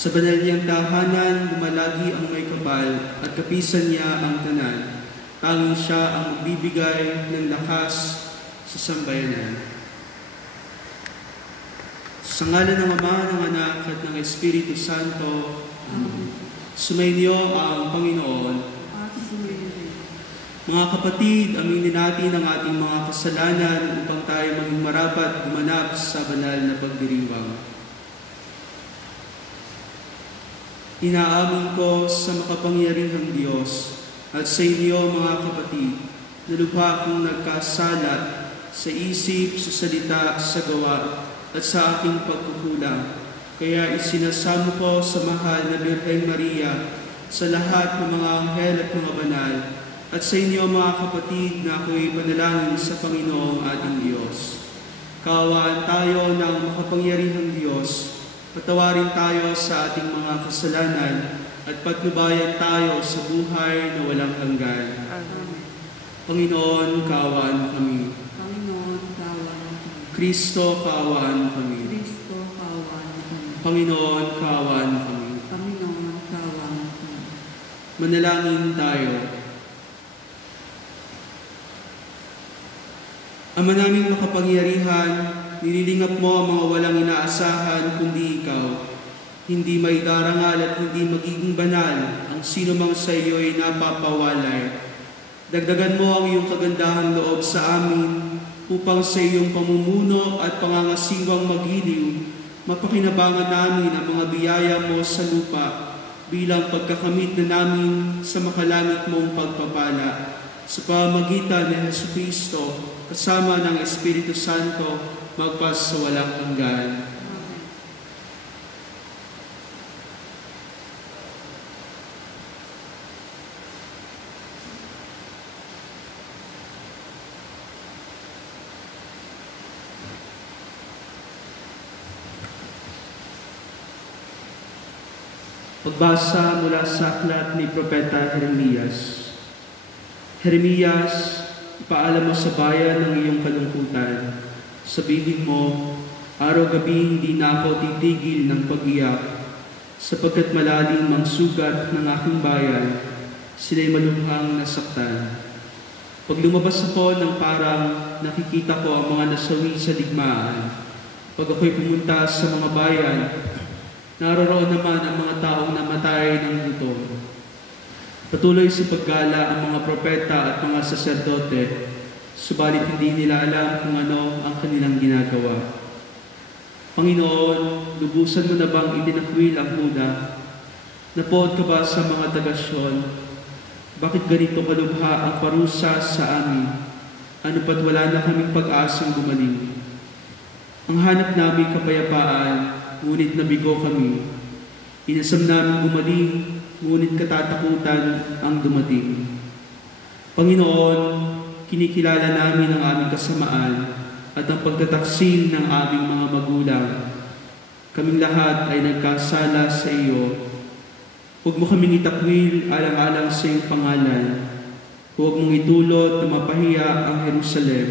Sa banal niyang tahanan, lumalagi ang may kapal at kapisan niya ang tanan. Tanging siya ang magbibigay ng lakas sa sambayanan. Sa ngalan ng Ama, ng Anak, at ng Espiritu Santo, Amen. Sumainyo ang Panginoon. Mga kapatid, aminin natin ang ating mga kasalanan upang tayo maging marapat gumanap sa banal na pagdiriwang. Inaamin ko sa makapangyarihang Diyos at sa inyo mga kapatid na lubha akong nagkasala sa isip, sa salita, sa gawa at sa aking pagkukulang. Kaya isinasamo ko sa mahal na Birheng Maria, sa lahat ng mga anghel at mga banal, at sa inyo mga kapatid na ako'y panalangin sa Panginoong ating Diyos. Kaawaan tayo ng makapangyarihang Diyos, patawarin tayo sa ating mga kasalanan, at patnubayan tayo sa buhay na walang hanggan. Amen. Panginoon, kaawaan kami. Panginoon, kaawaan kami. Kristo, kaawaan kami. Kristo, kaawaan kami. Panginoon, kaawaan kami. Panginoon, kaawaan kami. Manalangin tayo. Ama naming makapangyarihan, nililingap mo ang mga walang inaasahan kundi ikaw. Hindi may darangal at hindi magiging banal ang sino mang sa iyo ay napapawalay. Dagdagan mo ang iyong kagandahang loob sa amin upang sa iyong pamumuno at pangangasiwang magiliw, mapakinabangan namin ang mga biyaya mo sa lupa bilang pagkakamit na namin sa makalangit mong pagpapala. Sa pamamagitan ni Jesucristo, kasama ng Espiritu Santo, magpas sa walang hanggan. Pagbasa mula sa aklat ni Propeta Jeremias. Jeremias, ipaalam mo sa bayan ng iyong kalungkutan. Sabihin mo, araw-gabi hindi na ako titigil ng pag-iyak, sapagkat malalim ang sugat ng aking bayan, sila'y malubhang nasaktan. Pag lumabas ako ng parang nakikita ko ang mga nasawi sa digmaan, pag ako'y pumunta sa mga bayan, naroroon naman ang mga taong namatay ng gutom. Patuloy sa paggala ang mga propeta at mga saserdote, subalit hindi nila alam kung ano ang kanilang ginagawa. Panginoon, lubusan mo na bang itinakwil ang Huda? Napood ka ba sa mga taga-Syon? Bakit ganito kalubha ang parusa sa amin? Ano pat wala na kaming pag-asang gumaling? Ang hanap namin kapayapaan, ngunit nabigo kami. Inasam namin gumaling, ngunit katatakutan ang dumating. Panginoon, kinikilala namin ang aming kasamaan at ang pagtataksil ng aming mga magulang. Kaming lahat ay nagkasala sa iyo. Huwag mo kaming itakwil alang-alang sa iyong pangalan. Huwag mong itulot na mapahiya ang Jerusalem,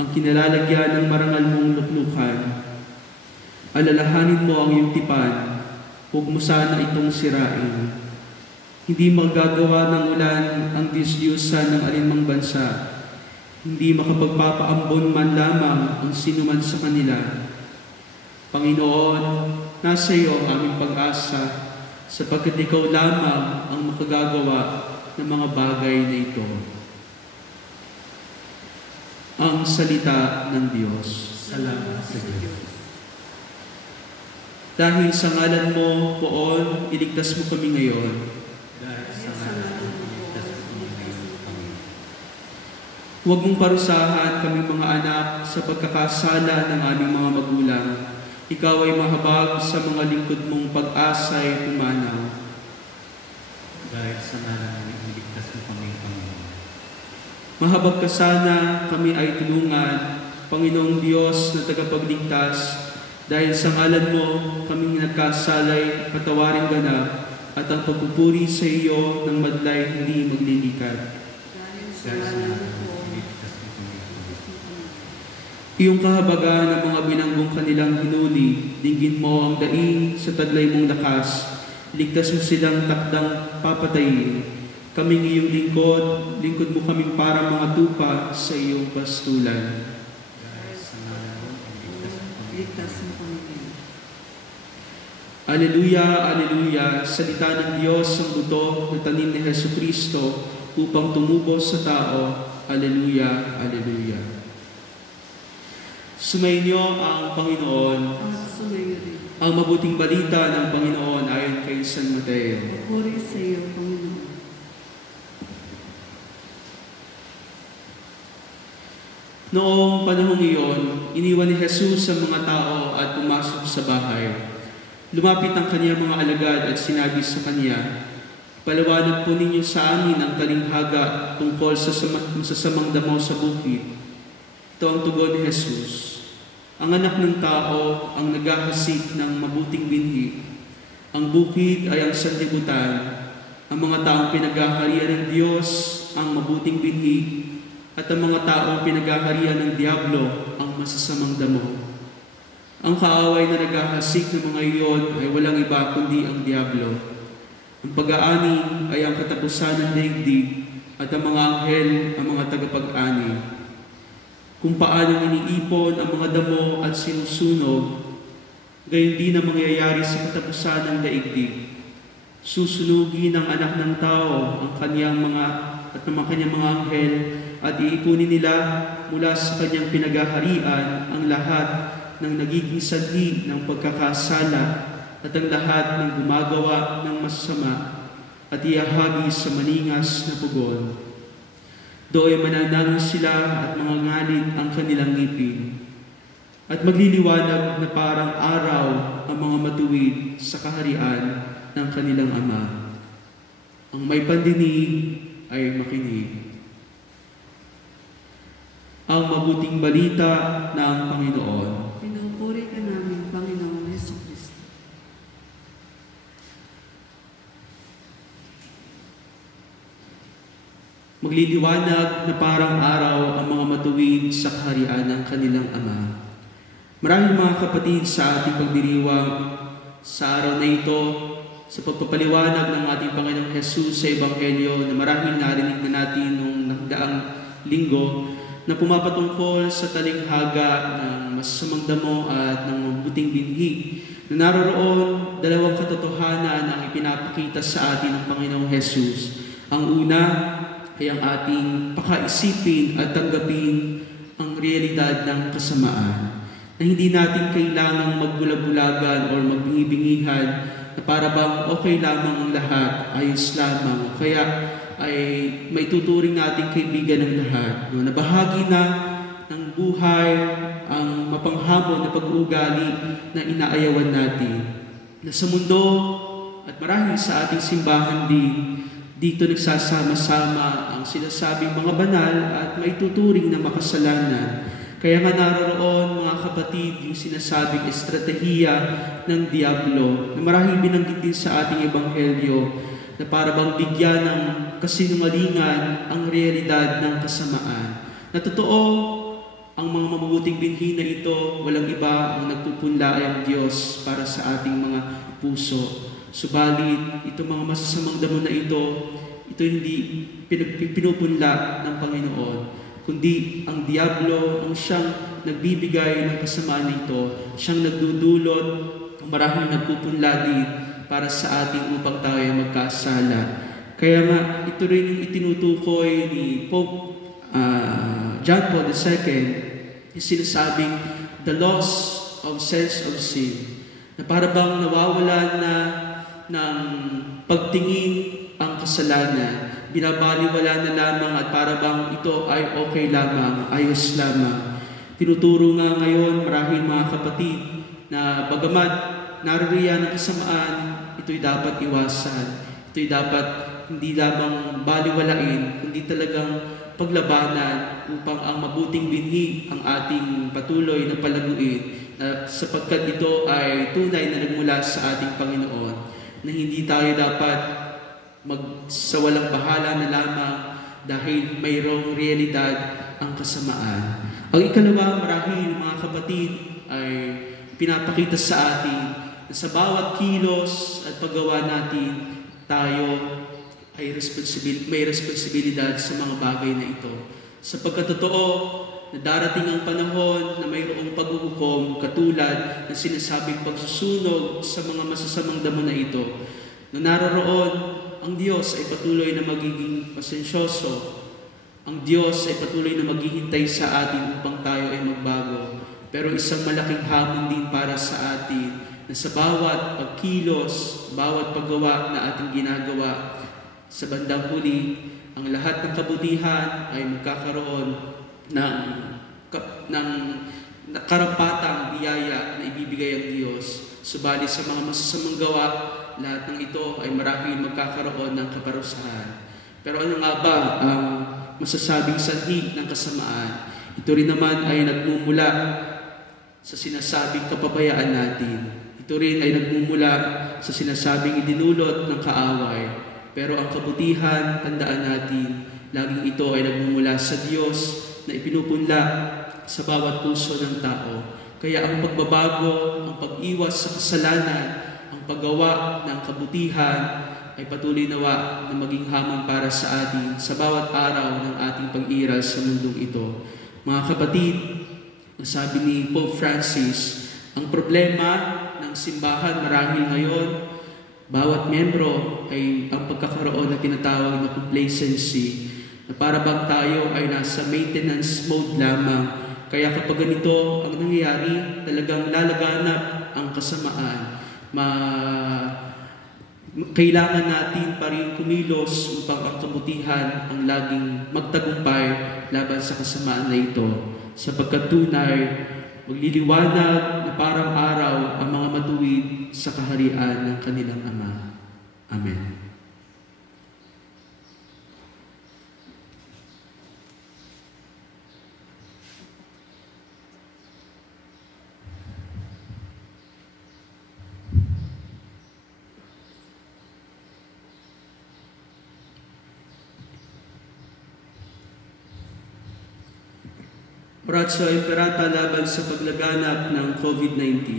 ang kinalalagyan ng marangal mong luklukan. Alalahanin mo ang iyong tipan, huwag mo sana itong sirain. Hindi magagawa ng ulan ang Diyos-Diyosan ng alinmang bansa. Hindi makapagpapaambon man lamang ang sinuman sa kanila. Panginoon, nasa iyo ang aming pag-asa, sapagkat ikaw lamang ang makagagawa ng mga bagay na ito. Ang salita ng Diyos. Salamat sa Diyos. Dahil sa ngalan mo, Poon, iligtas mo kami ngayon. Huwag mong parusahan kaming mga anak sa pagkakasala ng aming mga magulang. Ikaw ay mahabag sa mga lingkod mong pag-asa'y pumanaw. Dahil sa ngalan mo, iligtas mo kami, Panginoon. Mahabag ka sana, kami ay tulungan, Panginoong Diyos na tagapagligtas. Dahil sa ngalan mo, kaming nagkasalay, patawarin ka na, at ang pagpupuri sa iyo ng madlay hindi maglilikat. Iyong kahabagan ng mga binanggong kanilang hinuli, dinggin mo ang daing sa taglay mong lakas, iligtas mo silang takdang papatayin. Kaming iyong lingkod mo kaming parang mga tupa sa iyong pastulan. Dahil sa ngalan mo, iniligtas mo kami. Ligtas mo kami. Aleluya, aleluya, salita ng Diyos ang buto na tanim ni Jesucristo upang tumubo sa tao. Aleluya, aleluya. Sumainyo ang Panginoon, At sumayo rin. ang mabuting balita ng Panginoon ayon kay San Mateo. Papuri sa iyo, Panginoon. Noong panahong iyon, iniwan ni Jesus ang mga tao at pumasok sa bahay. Lumapit ang kaniyang mga alagad at sinabi sa kanya, "Paliwanag po ninyo sa amin ang talinghaga tungkol sa masasamang damo sa bukid." Ito ang tugon ni Jesus. Ang anak ng tao ang naghahasik ng mabuting binhi. Ang bukid ay ang sanlibutan. Ang mga taong pinaghaharian ng Diyos ang mabuting binhi. At ang mga taong pinaghaharian ng Diablo ang masasamang damo. Ang kaaway na naghahasik ng mga iyon ay walang iba kundi ang Diablo. Ang pag-aani ay ang katapusan ng daigdig at ang mga anghel ang mga tagapag-ani. Kung paano iniipon ang mga damo at sinusunog, gayon din ang mangyayari sa katapusan ng daigdig. Susunugin ng anak ng tao ang kanyang mga anghel at iipunin nila mula sa kanyang pinaghaharian ang lahat ng nagiging sanhi ng pagkakasala at ang lahat ng gumagawa ng masama at iahagi sa maningas na pugon. Do'y mananangin sila at mga ngalit ang kanilang ngipin. At magliliwanag na parang araw ang mga matuwid sa kaharian ng kanilang Ama. Ang may pandinig ay makinig. Ang mabuting balita ng Panginoon. Pinupuri ka namin, Panginoong Jesucristo. Magliliwanag na parang araw ang mga matuwid sa kaharian ng kanilang Ama. Maraming mga kapatid sa ating pagdiriwang sa araw na ito, sa pagpapaliwanag ng ating Panginoong Jesus sa Ebanghelyo na marahil narinig na natin noong nagdaang linggo, na pumapatungkol sa talinghaga ng masasamang damo at ng mabuting binhi, na naroroon dalawang katotohanan ang ipinapakita sa atin ng Panginoong Jesus. Ang una ay ang ating pakaisipin at tanggapin ang realidad ng kasamaan, na hindi natin kailangang magbulag-bulagan o magbingi-bingihan na para bang okay lamang ang lahat, ayos lamang, kaya ay may tuturing nating kaibigan ng lahat, no, na bahagi na ng buhay ang mapanghamon na pag-uugali na inaayawan natin. Na sa mundo at marahil sa ating simbahan din, dito nagsasama-sama ang sinasabing mga banal at may tuturing na makasalanan. Kaya nga naroon, mga kapatid, yung sinasabing estratehiya ng Diablo na marahil binanggit din sa ating Ebanghelyo, na para bang bigyan ng kasinungalingan ang realidad ng kasamaan. Na totoo, ang mga mabubuting binhi na ito, walang iba ang nagpupunla ay ang Diyos para sa ating mga puso. Subalit, itong mga masasamang damo na ito hindi pinupunla ng Panginoon, kundi ang Diablo ang siyang nagbibigay ng kasamaan nito, siyang nagdudulot, marahil nagpupunla din para sa ating upang tayo magkasala. Kaya nga, ito rin yung itinutukoy ni Pope John Paul II, yung sinasabing the loss of sense of sin, na para bang nawawalan na ng pagtingin ang kasalanan, binabaliwala na lamang at para bang ito ay okay lamang, ayos lamang. Tinuturo nga ngayon marahil mga kapatid na bagamat naririyan ang kasamaan, ito'y dapat iwasan. Ito'y dapat hindi lamang baliwalain, kundi talagang paglabanan upang ang mabuting binhi ang ating patuloy na palaguin, sapagkat ito ay tunay na nagmula sa ating Panginoon, na hindi tayo dapat magsawalang bahala na lamang dahil mayroong realidad ang kasamaan. Ang ikalawa, marahil mga kapatid, ay pinapakita sa atin na sa bawat kilos at paggawa natin, tayo ay may responsibilidad sa mga bagay na ito. Sa pagkatotoo, na darating ang panahon na mayroong paghuhukom katulad ng sinasabing pagsusunog sa mga masasamang damo na ito. Na naroroon, ang Diyos ay patuloy na magiging pasensyoso. Ang Diyos ay patuloy na maghihintay sa atin upang tayo ay magbago. Pero isang malaking hamon din para sa atin na sa bawat pagkilos, bawat paggawa na ating ginagawa, sa bandang huli, ang lahat ng kabutihan ay magkakaroon ng karampatang biyaya na ibibigay ang Diyos. Subalit sa mga masasamang gawa, lahat ng ito ay marahil magkakaroon ng kaparusahan. Pero ano nga ba ang masasabing sanhi ng kasamaan? Ito rin naman ay nagmumula sa sinasabing kapabayaan natin. Ito rin ay nagmumula sa sinasabing idinulot ng kaaway. Pero ang kabutihan, tandaan natin, laging ito ay nagmumula sa Diyos na ipinupunla sa bawat puso ng tao. Kaya ang pagbabago, ang pag-iwas sa kasalanan, ang paggawa ng kabutihan ay patuloy nawa na maging hamon para sa atin sa bawat araw ng ating pag-iral sa mundong ito. Mga kapatid, sabi ni Pope Francis, ang problema ng simbahan marahil ngayon, bawat membro ay ang pagkakaroon na tinatawag na complacency, na para bang tayo ay nasa maintenance mode lamang. Kaya kapag ganito ang nangyayari, talagang lalaganap ang kasamaan. Kailangan natin pa rin kumilos upang ang kabutihan ang laging magtagumpay laban sa kasamaan na ito. Sapagkat tunay, magliliwanag na parang araw ang mga matuwid sa kaharian ng kanilang Ama. Amen. Oratio Imperata laban sa paglaganap ng COVID-19.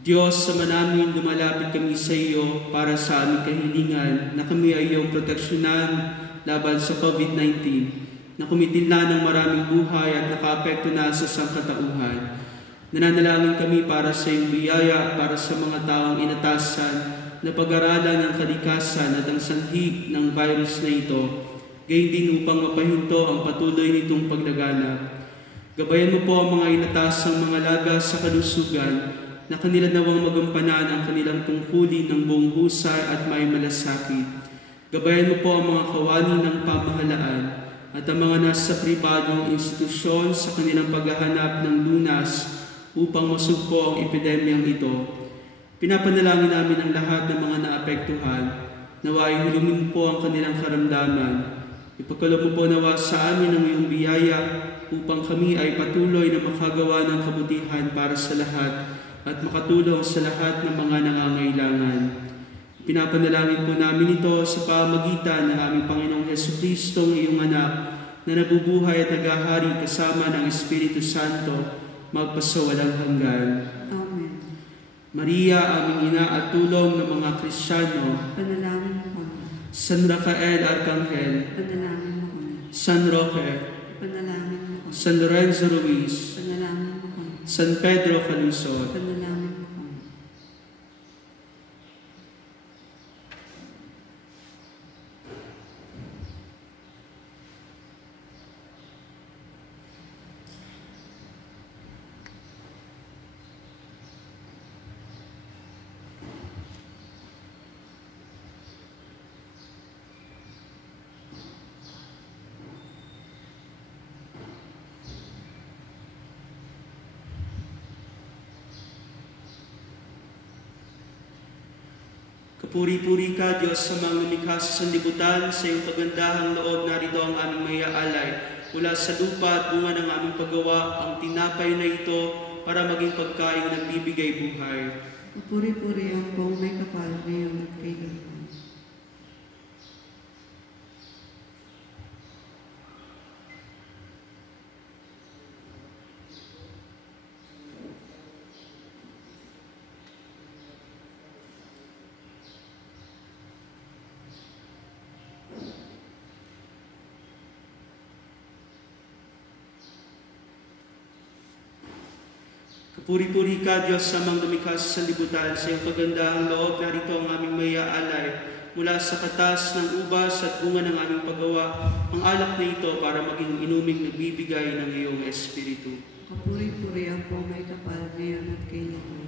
Diyos, sa manamin lumalapit kami sa iyo para sa aming kahilingan na kami ay iyong proteksyonan laban sa COVID-19 na kumitil na ng maraming buhay at nakaapekto na sa sangkatauhan. Nananalangin kami para sa iyong biyaya para sa mga taong inatasan na pag-aralan ng kalikasan at ang sanhi ng virus na ito, gayon din upang mapahinto ang patuloy nitong paglaganap. Gabayan mo po ang mga inatasang mga laga sa kalusugan na kanila nawang magampanan ang kanilang tungkulin ng buong husay at may malasakit. Gabayan mo po ang mga kawani ng pamahalaan at ang mga nasa pribadong institusyon sa kanilang paghahanap ng lunas upang masugpo ang epidemyang ito. Pinapanalangin namin ang lahat ng mga naapektuhan, naway hulumin po ang kanilang karamdaman. Ipagkaloob mo po nawa sa amin ang iyong biyaya upang kami ay patuloy na makagawa ng kabutihan para sa lahat at makatulong sa lahat ng mga nangangailangan. Pinapanalangin po namin ito sa pamagitan ng aming Panginoong Hesukristo, ang iyong anak, na nabubuhay at naghahari kasama ng Espiritu Santo, magpasawalang hanggan. Amen. Maria, aming ina at tulong ng mga Kristiyano, Panalangin mo kami. San Rafael Arcangel, Panalangin mo kami. San Roque, Panalangin mo kami. San Lorenzo Ruiz, Panalangin mo kami. San Pedro Calusot, Panalangin mo kami. Kapuri-puri ka, Diyos, sa mga lumikha sa sanlibutan, sa iyong kagandahang loob, narito ang aming maya-alay. Mula sa lupa at bunga ng aming paggawa, ang tinapay na ito para maging pagkain ng bibigay buhay. Kapuri-puri ang kong may kapal ngayon at kailanman. Kapuri-puri ka, Diyos Amang lumikha sa sanlibutan, sa iyong kagandahang loob, narito ang aming maya-alay mula sa katas ng ubas at bunga ng aming paggawa, ang alak na ito para maging inuming nagbibigay ng iyong Espiritu. Kapuri-puri ang po may kapal ngayon at kailanman.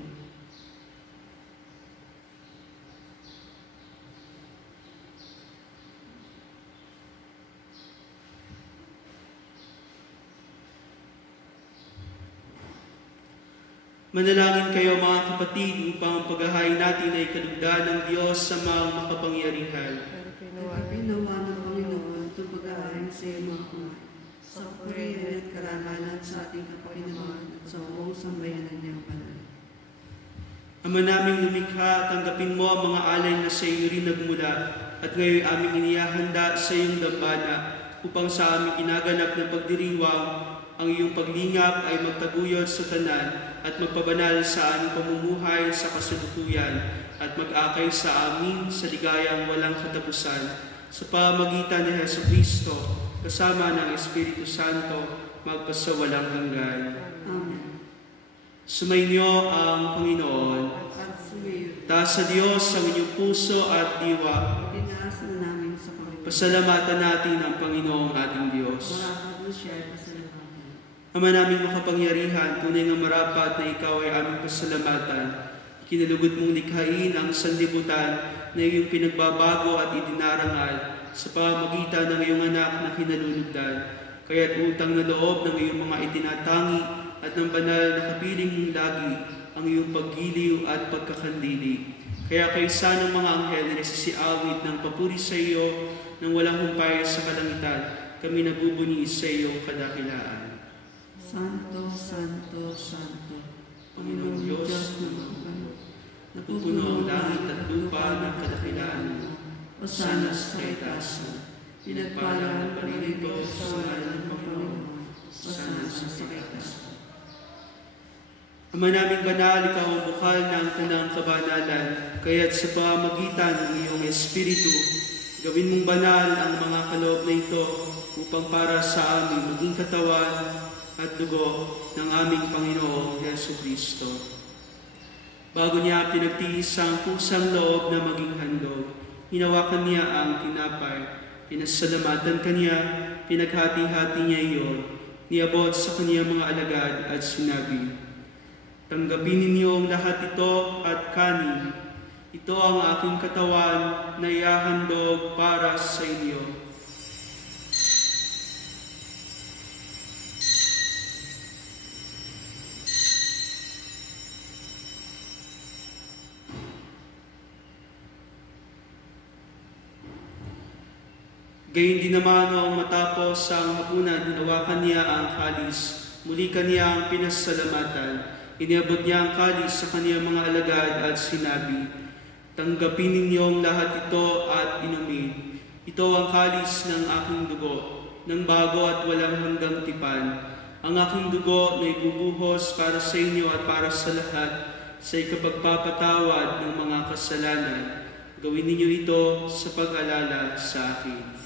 Manalangin kayo mga kapatid upang ang paghahain natin ay kalugdan ng Diyos sa mga makapangyarihan. Pinawa ng Panginoon itong pag-aaring sa iyo mga kumay. Sa purihan at karangalan sa ating Kapanginoon at sa buong sambayanan niyang banal. Ama naming lumikha, tanggapin mo ang mga alay na sa iyo rin nagmula at ngayon aming inihahanda sa iyong dambana upang sa aming inaganap na pagdiriwang ang iyong paglingap ay magtaguyod sa tanan at magpabanal sa aming pamumuhay sa kasalukuyan at mag-akay sa amin sa ligayang walang katapusan sa pamagitan ni Jesucristo kasama ng Espiritu Santo magpasawalang hanggan. Amen. Sumainyo ang Panginoon. At sumayo, Taas sa Diyos ang inyong puso at diwa. tinaasan namin sa Panginoon. Pasalamatan natin ang Panginoong ating Diyos. Marapat mo siya ay pasalamatan. Ama naming makapangyarihan, tunay nga marapat na ikaw ay aming pasalamatan. Kinalugod mong likhain ang sanlibutan na iyong pinagbabago at idinarangal sa pamagitan ng iyong anak na kinalulugdan. Kaya't utang na loob ng iyong mga itinatangi at ng banal na kapiling mong lagi ang iyong paggiliw at pagkakandili. Kaya kaysa ng mga anghel na nagsisiawit ng papuri sa iyo nang walang humpay sa kalangitan, kami nabubuni sa iyong kadakilaan. Santo, Santo, Santo, Panginoong Diyos na makapano, napupuno ang langit at lupa ng kadakilaan mo. Osana sa kaitaasan, pinagpala ang palilibot sa ngalan ng Panginoon. Osana sa kaitaasan. Ama naming banal, ikaw ang bukal ng tanang kabanalan, kaya't sa pamagitan ng iyong Espiritu, gawin mong banal ang mga kaloob na ito upang para sa amin maging katawan at dugo ng aming Panginoong Jesucristo. Bago niya pinagtiis ang kusang loob na maging handog, hinawakan niya ang tinapay, pinasalamatan kaniya, pinaghati-hati niya iyon, niabot sa kaniyang mga alagad at sinabi, "Tanggapin ninyo ang lahat ito at kanin. Ito ang aking katawan na ihahandog para sa inyo." Gayun din naman noong matapos ang hapunan, hinawakan niya ang kalis. Muli kaniya ang pinasalamatan. Iniabot niya ang kalis sa kaniyang mga alagad at sinabi, "Tanggapin ninyong lahat ito at inumin. Ito ang kalis ng aking dugo, ng bago at walang hanggang tipan. Ang aking dugo na ibubuhos para sa inyo at para sa lahat sa ikapagpapatawad ng mga kasalanan. Gawin ninyo ito sa pag-alala sa akin."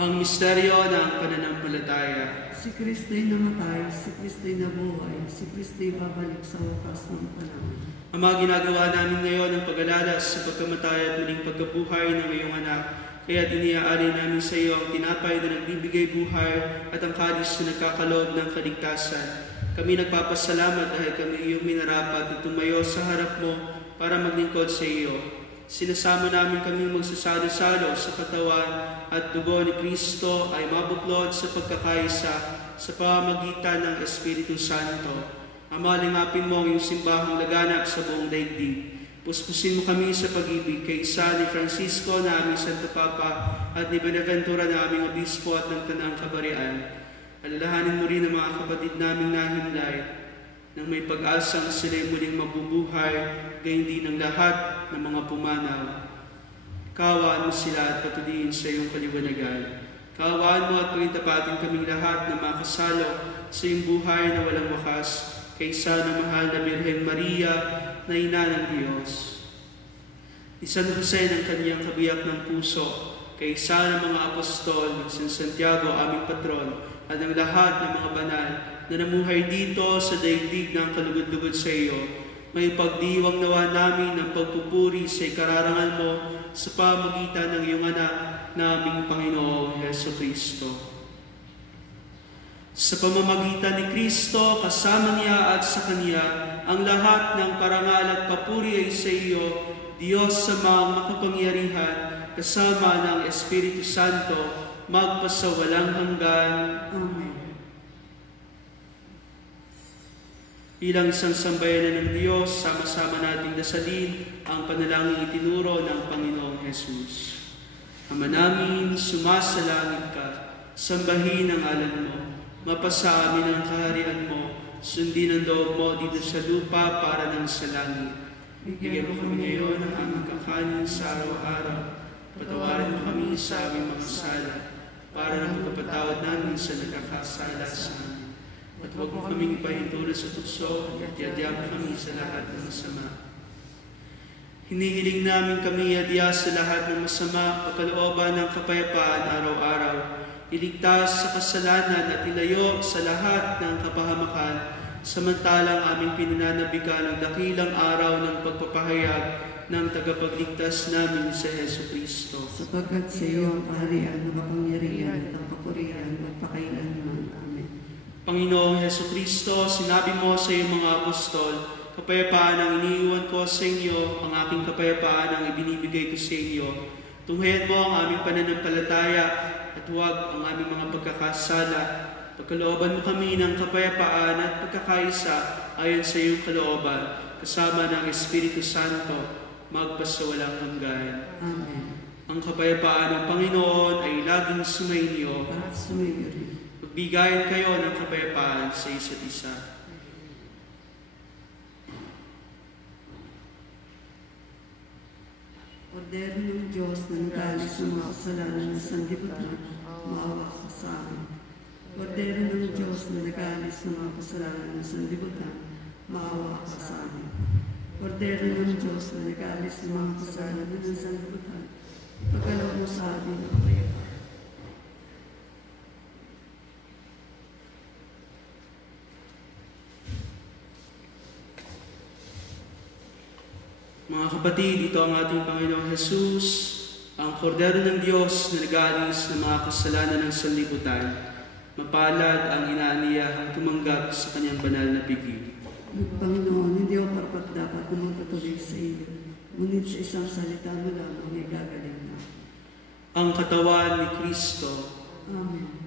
Ang misteryo ng pananampalataya. Si Kristo'y namatay, si Kristo'y nabuhay, si Kristo'y babalik sa wakas ng panahon. Ama, ginagawa namin ngayon ang pag-alala sa pagkamatay at muling pagkabuhay ng iyong anak. Kaya iniaalay namin sa iyo ang tinapay na nagbibigay buhay at ang kalis na nagkakaloob ng kaligtasan. Kami nagpapasalamat dahil kami iyong minarapat na tumayo sa harap mo para maglingkod sa iyo. Sinasama namin kami magsasalo-salo sa katawan at dugo ni Kristo ay mabuklod sa pagkakaisa sa pamamagitan ng Espiritu Santo. Ama, lingapin mo ang iyong simbahang laganap sa buong daigdig. Puspusin mo kami sa pag-ibig kay isa ni Francisco na aming Santo Papa at ni Beneventura na aming Obispo at ng Tanang Kabarian. Alalahanin mo rin ang mga kapatid naming nahimlay nang may pag-asang sila'y muling mabubuhay, gayon din ang lahat ng mga pumanaw. Kaawaan mo sila at patuloyin sa iyong kaliwanagan. Kaawaan mo at pagtapatin kaming lahat na makasalo sa iyong buhay na walang wakas. kaysa ng mahal na Birhen Maria na ina ng Diyos. Ni San Jose ng kaniyang kabiyak ng puso, kaysa ng mga apostol, ni San Santiago aming patron, at ng lahat ng mga banal na namuhay dito sa daigdig ng kalugod-lugod sa iyo, may pagdiwang nawa namin ng pagpupuri sa ikararangal mo sa pamagitan ng iyong anak naming Panginoong Jesucristo. Sa pamamagitan ni Kristo, kasama niya at sa Kanya, ang lahat ng parangal at papuri ay sa iyo, Diyos sa mga makapangyarihan, kasama ng Espiritu Santo, magpasawalang hanggan. Amen. Bilang isang sambayanan ng Diyos, sama-sama nating dasalin ang panalangin itinuro ng Panginoong Jesus. Ama namin, sumasalangit ka, sambahin ang ngalan mo, mapasa amin ang kaharian mo, sundin ang loob mo dito sa lupa para ng sa langit. Bigyan mo kami ngayon ng aming kakanin sa araw-araw. Patawarin mo kami sa aming mga sala, para ng pagpapatawad namin sa nagkakasala sa amin. At huwag mo kaming ipahintulot sa tukso, at yadya mo kami sa lahat ng masama. Hinihiling namin kami yadya sa lahat ng masama, pagkalooban ng kapayapaan araw-araw, iligtas sa kasalanan at ilayo sa lahat ng kapahamakan, samantalang aming pinananabikan ang dakilang araw ng pagpapahayag ng tagapagligtas namin sa Jesucristo. Sapagkat sa iyo ang kaharian, ang kapangyarihan at ang papurihan magpakailanman. Amen. Panginoong Jesucristo, sinabi mo sa iyong mga apostol, kapayapaan ang iniiwan ko sa inyo, ang aking kapayapaan ang ibinibigay ko sa inyo. Tunghayan mo ang aming pananampalataya at huwag ang aming mga pagkakasala. Pagkalooban mo kami ng kapayapaan at pagkakaisa ayon sa iyong kalooban, kasama ng Espiritu Santo, magpasawalang hanggan. Amen. Ang kapayapaan ng Panginoon ay laging sumainyo. At sumayo rin. Magbigayan kayo ng kapayapaan sa isa't isa. Ordero ng Diyos na nagalis sa mga kasalanan ng sanlibutan, maawa ka sa amin. Ordero ng Diyos na nagalis sa mga kasalanan ng sanlibutan, maawa ka sa amin. Ordero ng Diyos na nagalis sa mga kasalanan ng sanlibutan, pagkaloob mo sa amin ang kapayapaan. Mga kapatid, ito ang ating Panginoong Jesus, ang kordero ng Diyos na nag-aalis ng mga kasalanan ng sanlibutan. Mapalad ang inaaniyahang tumanggap sa kanyang banal na piging. Panginoon, hindi ako karapat dapat na magpatuloy sa iyo, ngunit sa isang salita mo lamang ay gagaling na. Ang katawan ni Kristo. Amen.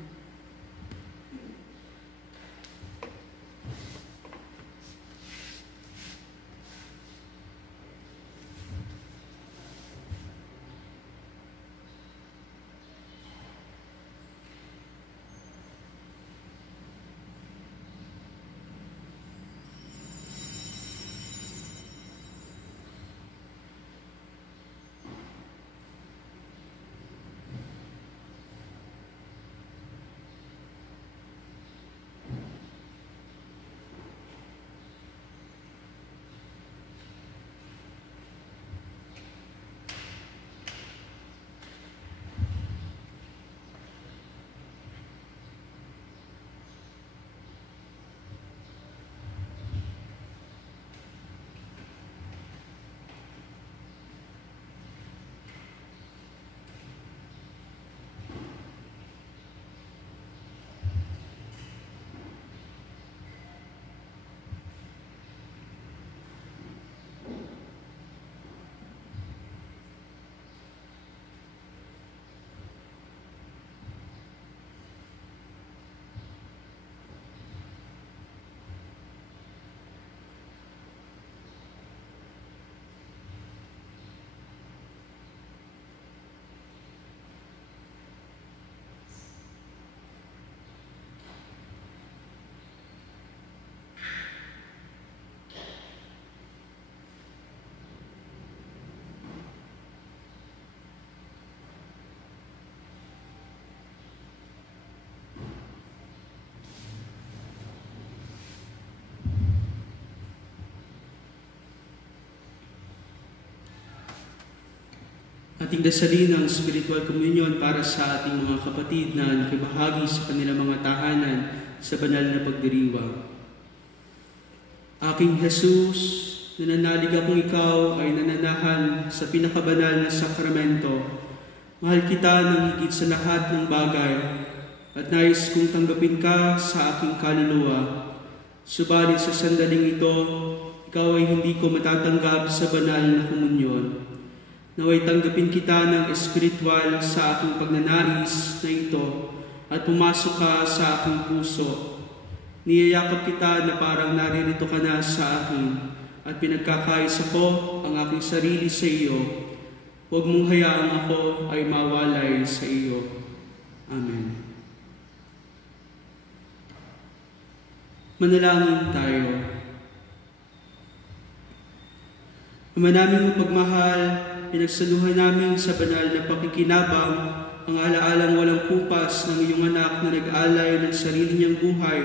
Ating dasalin ang spiritual communion para sa ating mga kapatid na nakibahagi sa kanilang mga tahanan sa banal na pagdiriwang. Aking Jesus, nananalig akong ikaw ay nananahan sa pinakabanal na sakramento. Mahal kita ng higit sa lahat ng bagay at nais kong tanggapin ka sa aking kaluluwa. Subalit sa sandaling ito, ikaw ay hindi ko matatanggap sa banal na komunyon. Naway tanggapin kita ng espiritual sa aking pagnanais na ito at pumasok ka sa aking puso. Niyayakap kita na parang naririto ka na sa akin at pinagkakaisa ko ang aking sarili sa iyo. Huwag mong hayaang ako ay mawalay sa iyo. Amen. Manalangin tayo. Ama naming mapagmahal, pinagsaluhan namin sa banal na pakikinabang ang alaalang walang kupas ng iyong anak na nag-alay ng sarili niyang buhay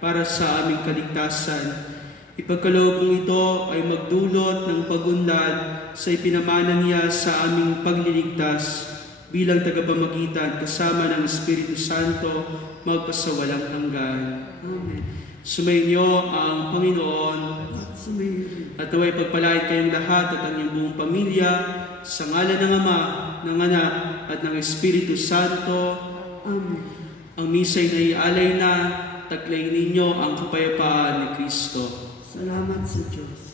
para sa aming kaligtasan. Ipagkaloob mong ito ay magdulot ng pagunlad sa ipinamana niya sa aming pagliligtas bilang tagapamagitan kasama ng Espiritu Santo magpasawalang hanggan. Amen. Sumainyo ang Panginoon At sumayin. at naway pagpalain kayong lahat at ang iyong buong pamilya sa ngalan ng Ama, ng Anak at ng Espiritu Santo. Amen. Ang misa'y naialay na, taglay ninyo ang kapayapaan ni Kristo. Salamat sa Diyos.